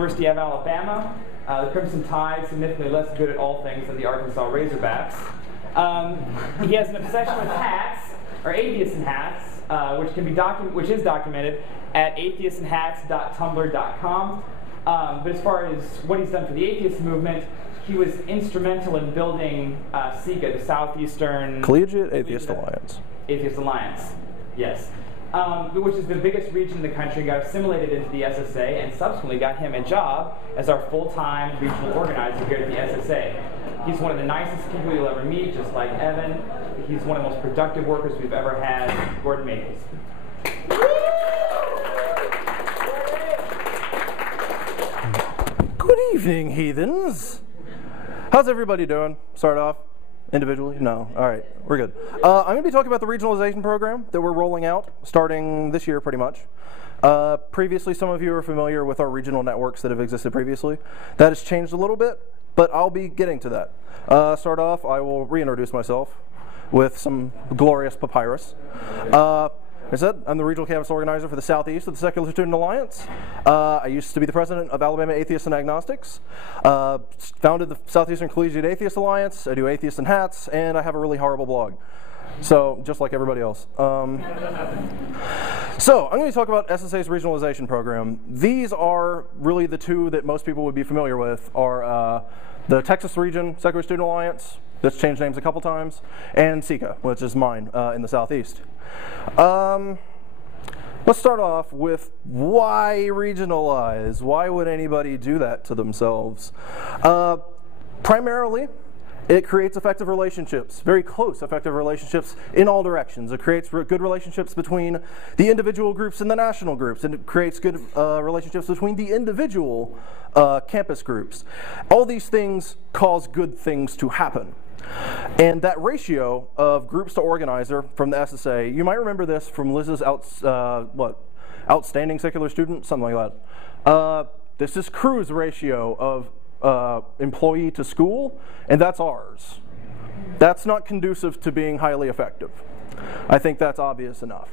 University of Alabama. The Crimson Tide, significantly less good at all things than the Arkansas Razorbacks. He has an obsession with hats, or atheists and hats, which is documented at atheistsandhats.tumblr.com. But as far as what he's done for the atheist movement, he was instrumental in building SSA, the Southeastern Collegiate Atheist Alliance. Atheist Alliance, yes. Which is the biggest region in the country, got assimilated into the SSA, and subsequently got him a job as our full-time regional organizer here at the SSA. He's one of the nicest people you'll ever meet, just like Evan. He's one of the most productive workers we've ever had. Gordon Mathews. Good evening, heathens. How's everybody doing? Start off individually? No. All right, we're good. I'm going to be talking about the regionalization program that we're rolling out starting this year pretty much. Previously, some of you are familiar with our regional networks that have existed previously. That has changed a little bit, but I'll be getting to that. Start off, I will reintroduce myself with some glorious papyrus. As I said, I'm the regional campus organizer for the Southeast of the Secular Student Alliance. I used to be the president of Alabama Atheists and Agnostics. Founded the Southeastern Collegiate Atheist Alliance. I do Atheists and Hats, and I have a really horrible blog. So, just like everybody else. So, I'm going to talk about SSA's regionalization program. These are really the two that most people would be familiar with, are the Texas Region Secular Student Alliance, that's changed names a couple times, and SSA, which is mine in the Southeast. Let's start off with why regionalize? Why would anybody do that to themselves? Primarily, it creates effective relationships, very close effective relationships in all directions. It creates good relationships between the individual groups and the national groups, and it creates good relationships between the individual campus groups. All these things cause good things to happen. And that ratio of groups to organizer from the SSA, you might remember this from Liz's outstanding secular student, something like that. This is Crew's ratio of employee to school, and that's ours. That's not conducive to being highly effective. I think that's obvious enough.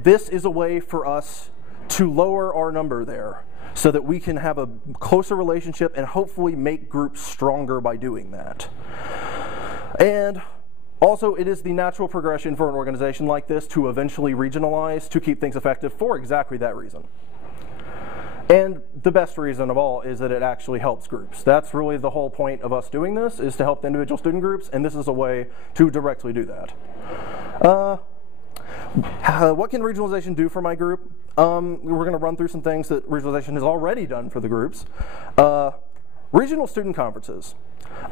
This is a way for us to lower our number there so that we can have a closer relationship and hopefully make groups stronger by doing that. And also, it is the natural progression for an organization like this to eventually regionalize to keep things effective for exactly that reason. And the best reason of all is that it actually helps groups. That's really the whole point of us doing this, is to help the individual student groups, and this is a way to directly do that. What can regionalization do for my group? We're going to run through some things that regionalization has already done for the groups. Regional student conferences.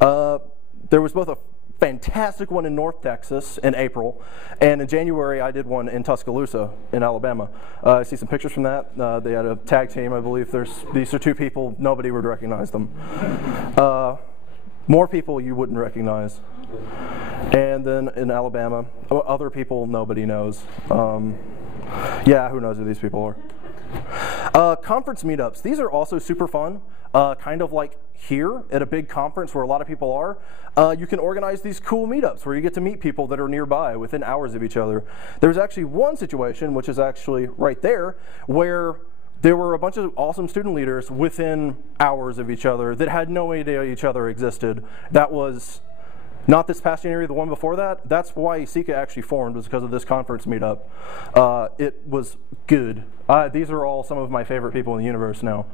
There was both a fantastic one in North Texas in April, and in January I did one in Tuscaloosa in Alabama. I see some pictures from that. They had a tag team, I believe. These are two people, nobody would recognize them. More people you wouldn't recognize. And then in Alabama, other people nobody knows. Yeah, who knows who these people are. Conference meetups. These are also super fun. Kind of like here at a big conference where a lot of people are. You can organize these cool meetups where you get to meet people that are nearby within hours of each other. There's actually one situation, which is actually right there, where there were a bunch of awesome student leaders within hours of each other that had no idea each other existed. That was not this past January, the one before that. That's why SSA actually formed, was because of this conference meetup. It was good. These are all some of my favorite people in the universe now.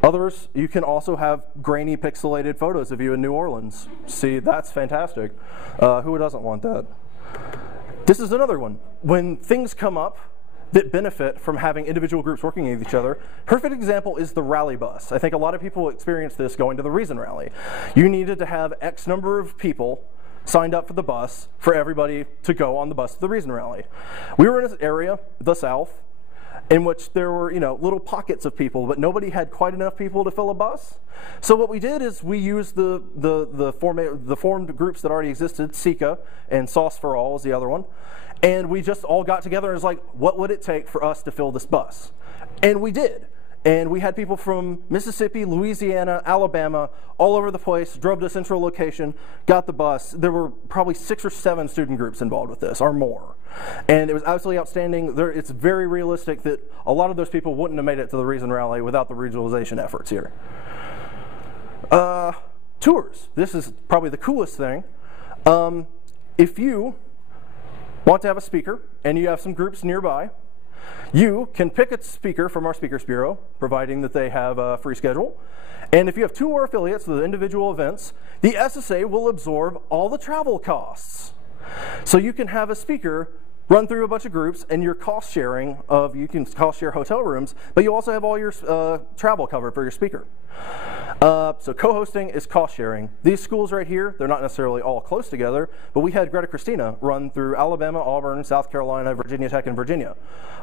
Others, you can also have grainy pixelated photos of you in New Orleans. See, that's fantastic. Who doesn't want that? This is another one. When things come up that benefit from having individual groups working with each other, perfect example is the rally bus. I think a lot of people experience this going to the Reason Rally. You needed to have X number of people signed up for the bus for everybody to go on the bus to the Reason Rally. We were in an area, the South, in which there were, little pockets of people, but nobody had quite enough people to fill a bus. So what we did is we used the formed groups that already existed, SSA and Sauce for All is the other one, and we just all got together and was like, what would it take for us to fill this bus? And we did. and we had people from Mississippi, Louisiana, Alabama, all over the place, drove to a central location, got the bus. There were probably 6 or 7 student groups involved with this, or more. And it was absolutely outstanding. It's very realistic that a lot of those people wouldn't have made it to the Reason Rally without the regionalization efforts here. Tours. This is probably the coolest thing. If you want to have a speaker and you have some groups nearby, you can pick a speaker from our Speakers Bureau, providing that they have a free schedule. And if you have 2 more affiliates with individual events, the SSA will absorb all the travel costs. So you can have a speaker run through a bunch of groups, and your cost sharing of, you can cost share hotel rooms, but you also have all your travel covered for your speaker. So co-hosting is cost sharing. These schools right here, they're not necessarily all close together, but we had Greta Christina run through Alabama, Auburn, South Carolina, Virginia Tech, and Virginia,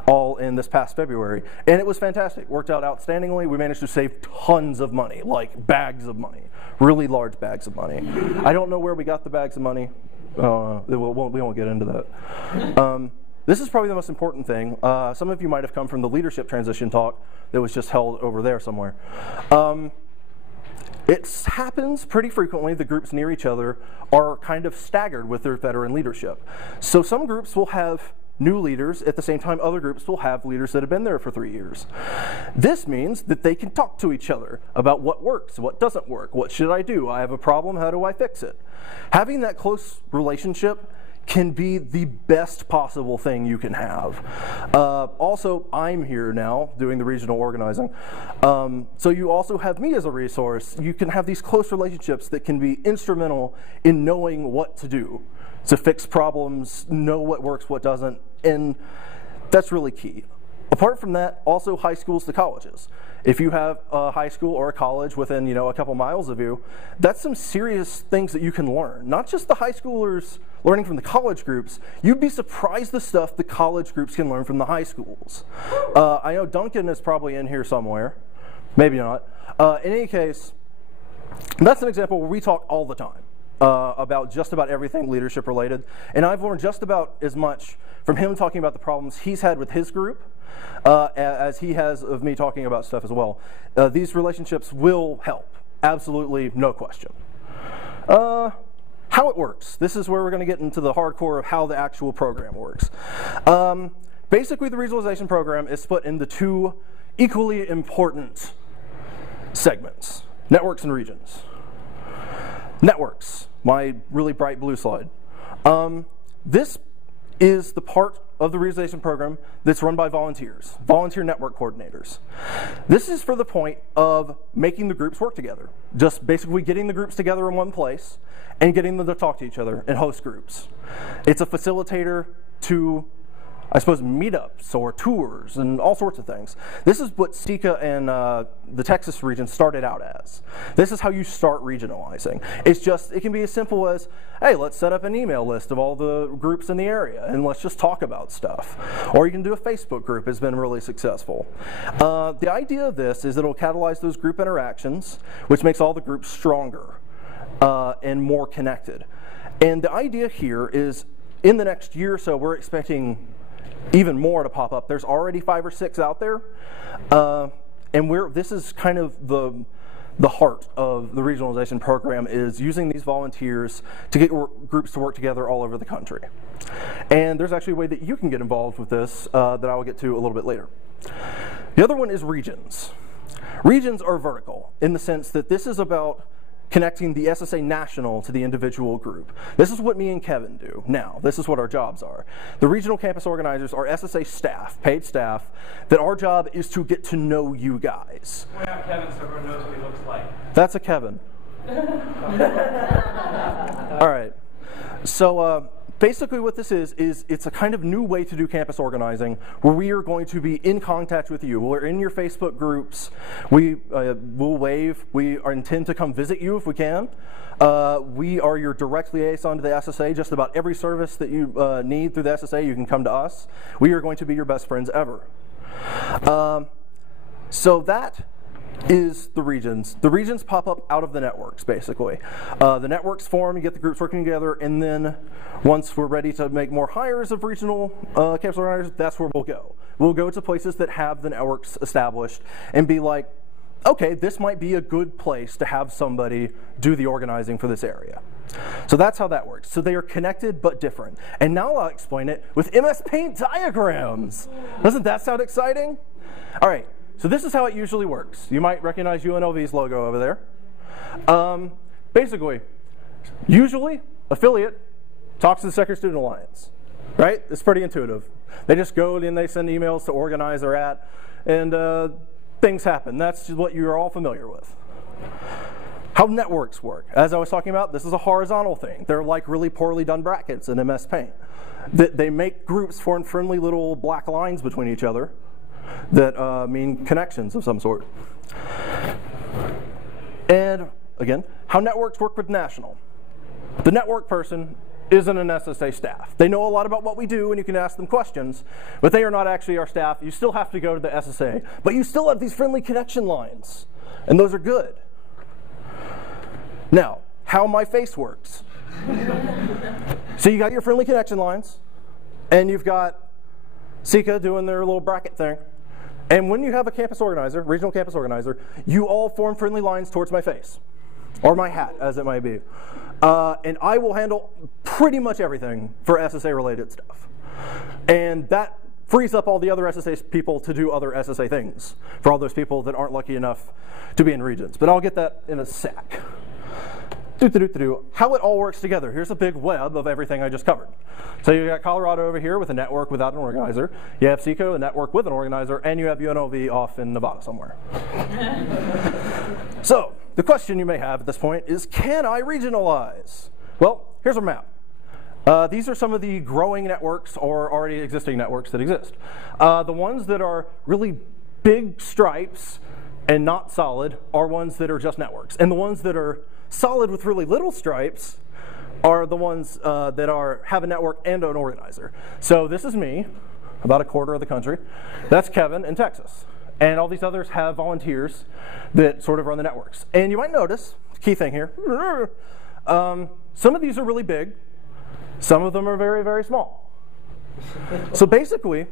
all in this past February. And it was fantastic. Worked out outstandingly. We managed to save tons of money, like bags of money, really large bags of money. I don't know where we got the bags of money. We won't get into that. This is probably the most important thing. Some of you might have come from the leadership transition talk that was just held over there somewhere. It happens pretty frequently. The groups near each other are kind of staggered with their veteran leadership. So some groups will have new leaders. At the same time, other groups will have leaders that have been there for 3 years. This means that they can talk to each other about what works, what doesn't work, what should I do, I have a problem, how do I fix it? Having that close relationship can be the best possible thing you can have. Also, I'm here now doing the regional organizing. So you also have me as a resource. You can have these close relationships that can be instrumental in knowing what to do, to fix problems, know what works, what doesn't, and that's really key. Apart from that, also high schools to colleges. If you have a high school or a college within, a couple miles of you, that's some serious things that you can learn. Not just the high schoolers learning from the college groups. You'd be surprised the stuff the college groups can learn from the high schools. I know Duncan is probably in here somewhere. Maybe not. In any case, that's an example where we talk all the time about just about everything leadership related. And I've learned just about as much from him talking about the problems he's had with his group as he has of me talking about stuff as well. These relationships will help. Absolutely, no question. How it works. This is where we're going to get into the hardcore of how the actual program works. Basically, the regionalization program is split into 2 equally important segments: networks and regions. Networks, my really bright blue slide. This is the part of the regionalization program that's run by volunteers, volunteer network coordinators. This is for the point of making the groups work together, just basically getting the groups together in one place and getting them to talk to each other and host groups. It's a facilitator to, I suppose, meetups or tours and all sorts of things. This is what SECA and the Texas region started out as. This is how you start regionalizing. It can be as simple as, hey, let's set up an email list of all the groups in the area and let's just talk about stuff. Or you can do a Facebook group. It's been really successful. The idea of this is it'll catalyze those group interactions, which makes all the groups stronger and more connected. And the idea here is, in the next year or so, we're expecting even more to pop up. There's already 5 or 6 out there, and this is kind of the heart of the regionalization program, is using these volunteers to get groups to work together all over the country. And there's actually a way that you can get involved with this that I will get to a little bit later. The other one is regions. Regions are vertical in the sense that this is about connecting the SSA national to the individual group. This is what me and Kevin do now. This is what our jobs are. The regional campus organizers are SSA staff, paid staff, that our job is to get to know you guys. Point out Kevin so everyone knows what he looks like. That's a Kevin. All right. So basically what this is it's a kind of new way to do campus organizing where we are going to be in contact with you. We're in your Facebook groups. We'll wave. We intend to come visit you if we can. We are your direct liaison to the SSA. Just about every service that you need through the SSA, you can come to us. We are going to be your best friends ever. So that is the regions. The regions pop up out of the networks, basically. The networks form, you get the groups working together, and then once we're ready to make more hires of regional campus organizers, that's where we'll go. We'll go to places that have the networks established and be like, okay, this might be a good place to have somebody do the organizing for this area. So that's how that works. So they are connected but different. And now I'll explain it with MS Paint diagrams. Doesn't that sound exciting? All right, so this is how it usually works. You might recognize UNLV's logo over there. Basically, usually, affiliate talks to the Secretary of Student Alliance, right? It's pretty intuitive. They just go and they send emails to organize or at, and things happen. That's what you're all familiar with. How networks work. As I was talking about, this is a horizontal thing. They're like really poorly done brackets in MS Paint. They make groups form friendly little black lines between each other that mean connections of some sort. And again, how networks work with national. The network person isn't an SSA staff. They know a lot about what we do and you can ask them questions, but they are not actually our staff. You still have to go to the SSA, but you still have these friendly connection lines, and those are good. Now, how my face works. So you got your friendly connection lines, and you've got Sika doing their little bracket thing. And when you have a campus organizer, regional campus organizer, you all form friendly lines towards my face, or my hat, as it might be. And I will handle pretty much everything for SSA-related stuff. And that frees up all the other SSA people to do other SSA things, for all those people that aren't lucky enough to be in regions. But I'll get that in a sec. How it all works together. Here's a big web of everything I just covered. So you got Colorado over here with a network without an organizer. You have SECO, a network with an organizer, and you have UNLV off in Nevada somewhere. So the question you may have at this point is, can I regionalize? Well, here's a map. These are some of the growing networks or already existing networks that exist. The ones that are really big stripes and not solid are ones that are just networks. And the ones that are solid with really little stripes are the ones that have a network and an organizer. So this is me, about a quarter of the country. That's Kevin in Texas. And all these others have volunteers that sort of run the networks. And you might notice, key thing here, some of these are really big. Some of them are very, very small. So basically,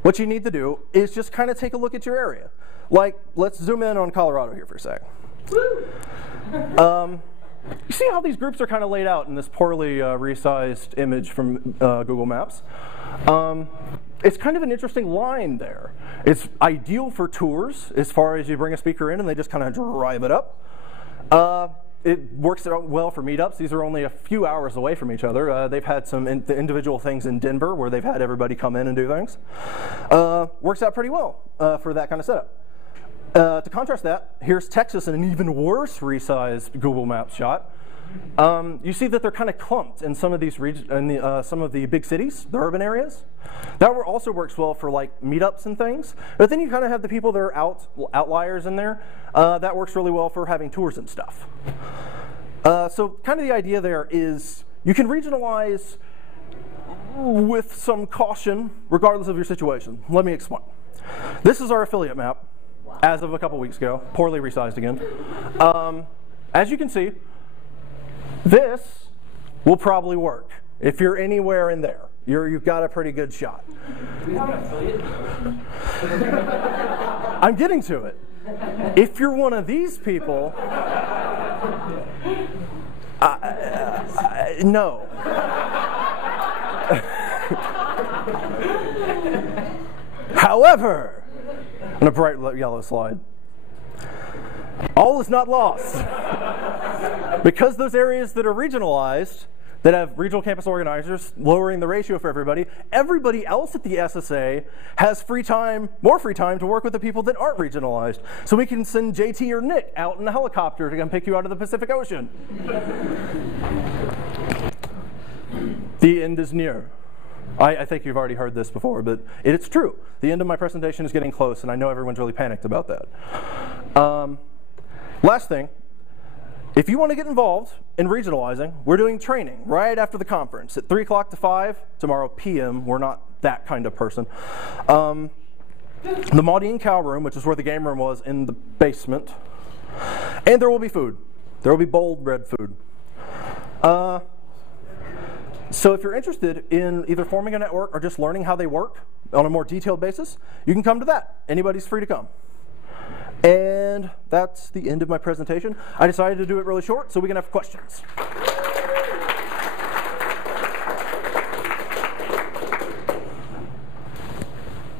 what you need to do is just kind of take a look at your area. Like, let's zoom in on Colorado here for a sec. You see how these groups are kind of laid out in this poorly resized image from Google Maps? It's kind of an interesting line there. It's ideal for tours as far as you bring a speaker in and they just kind of drive it up. It works out well for meetups. These are only a few hours away from each other. They've had some individual things in Denver where they've had everybody come in and do things. Works out pretty well for that kind of setup. To contrast that, here's Texas in an even worse resized Google Maps shot. You see that they're kind of clumped in some of these some of the big cities, the urban areas. That also works well for like meetups and things. But then you kind of have the people that are outliers in there. That works really well for having tours and stuff. So kind of the idea there is you can regionalize with some caution regardless of your situation. Let me explain. This is our affiliate map as of a couple weeks ago, poorly resized again. As you can see, this will probably work. If you're anywhere in there, you've got a pretty good shot. Do we have an affiliate? I'm getting to it. If you're one of these people, no. However, on a bright yellow slide, all is not lost. Because those areas that are regionalized, that have regional campus organizers, lowering the ratio for everybody else at the SSA has free time, more free time to work with the people that aren't regionalized. So we can send JT or Nick out in a helicopter to come pick you out of the Pacific Ocean. The end is near. I think you've already heard this before, but it's true. The end of my presentation is getting close, and I know everyone's really panicked about that. Last thing, if you want to get involved in regionalizing, we're doing training right after the conference at 3 o'clock to 5, tomorrow p.m. We're not that kind of person. the Maudine Cow Room, which is where the game room was, in the basement. And there will be food. There will be bold red food. So if you're interested in either forming a network or just learning how they work on a more detailed basis, you can come to that. Anybody's free to come. And that's the end of my presentation. I decided to do it really short so we can have questions.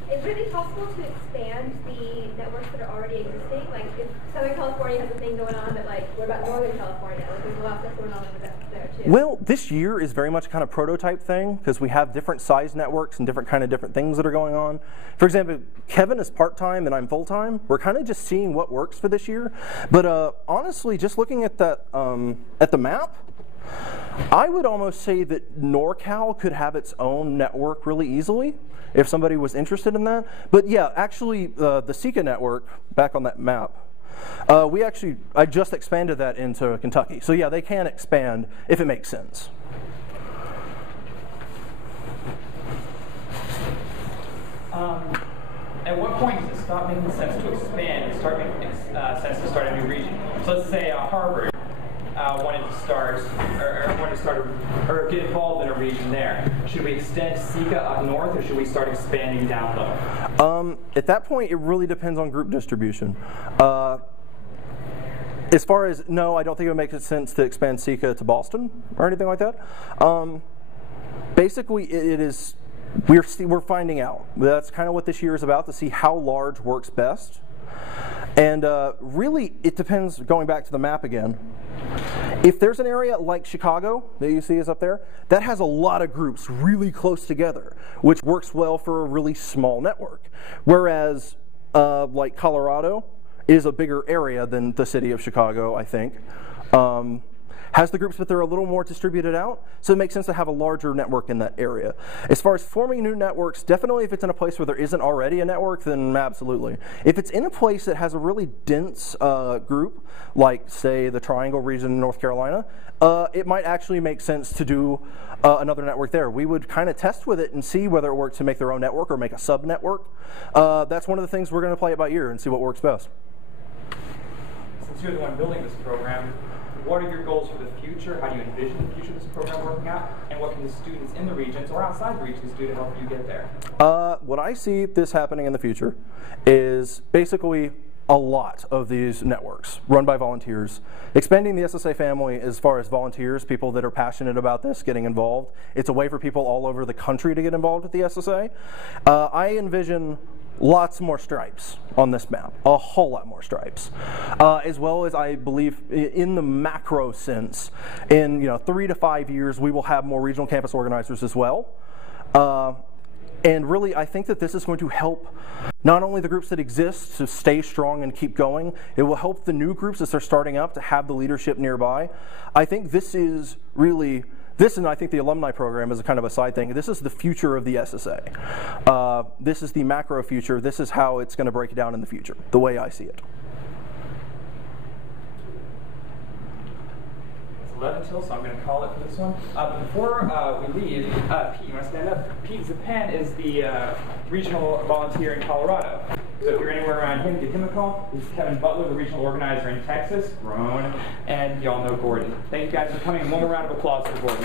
Is it possible to expand the networks that are already existing? Like, if Southern California has a thing going on, but like, what about Northern California? Like, there's a lot of stuff going on over there too. Well, this year is very much kind of prototype thing because we have different size networks and different things that are going on. For example, Kevin is part-time and I'm full-time. We're kind of just seeing what works for this year. But honestly, just looking at that at the map, I would almost say that NorCal could have its own network really easily if somebody was interested in that. But yeah, actually, the SSA network, back on that map, I just expanded that into Kentucky. So yeah, they can expand if it makes sense. At what point does it stop making sense to expand and start making sense to start a new region? So let's say Harvard wanted to start or get involved in a region there. Should we extend SSA up north, or should we start expanding down low? At that point, it really depends on group distribution. As far as, no, I don't think it would make sense to expand SSA to Boston or anything like that. Basically, it is, we're finding out. That's kind of what this year is about, to see how large works best. And really, it depends, going back to the map again. If there's an area like Chicago that you see is up there, that has a lot of groups really close together, which works well for a really small network. Whereas like Colorado is a bigger area than the city of Chicago, I think. Has the groups, but they're a little more distributed out, so it makes sense to have a larger network in that area. As far as forming new networks, definitely if it's in a place where there isn't already a network, then absolutely. If it's in a place that has a really dense group, like say the Triangle region in North Carolina, it might actually make sense to do another network there. We would kind of test with it and see whether it works to make their own network or make a sub-network. That's one of the things we're going to play it by ear and see what works best. Since you're the one building this program, what are your goals for the future? How do you envision the future of this program working out? And what can the students in the regions or outside the regions do to help you get there? What I see this happening in the future is basically a lot of these networks run by volunteers. Expanding the SSA family as far as volunteers, people that are passionate about this, getting involved. It's a way for people all over the country to get involved with the SSA. I envision lots more stripes on this map, a whole lot more stripes, as well as I believe in the macro sense, in 3 to 5 years we will have more regional campus organizers as well. And really, I think that this is going to help not only the groups that exist to stay strong and keep going, it will help the new groups as they're starting up to have the leadership nearby. I think this is really, and I think the alumni program is a kind of a side thing. This is the future of the SSA. This is the macro future. This is how it's going to break down in the future, the way I see it. It's 11 till, so I'm going to call it for this one. Before we leave, Pete, you want to stand up? Pete Zapan is the regional volunteer in Colorado. So if you're anywhere around him, give him a call. This is Kevin Butler, the regional organizer in Texas, Roan, and y'all know Gordon. Thank you guys for coming. One more round of applause for Gordon.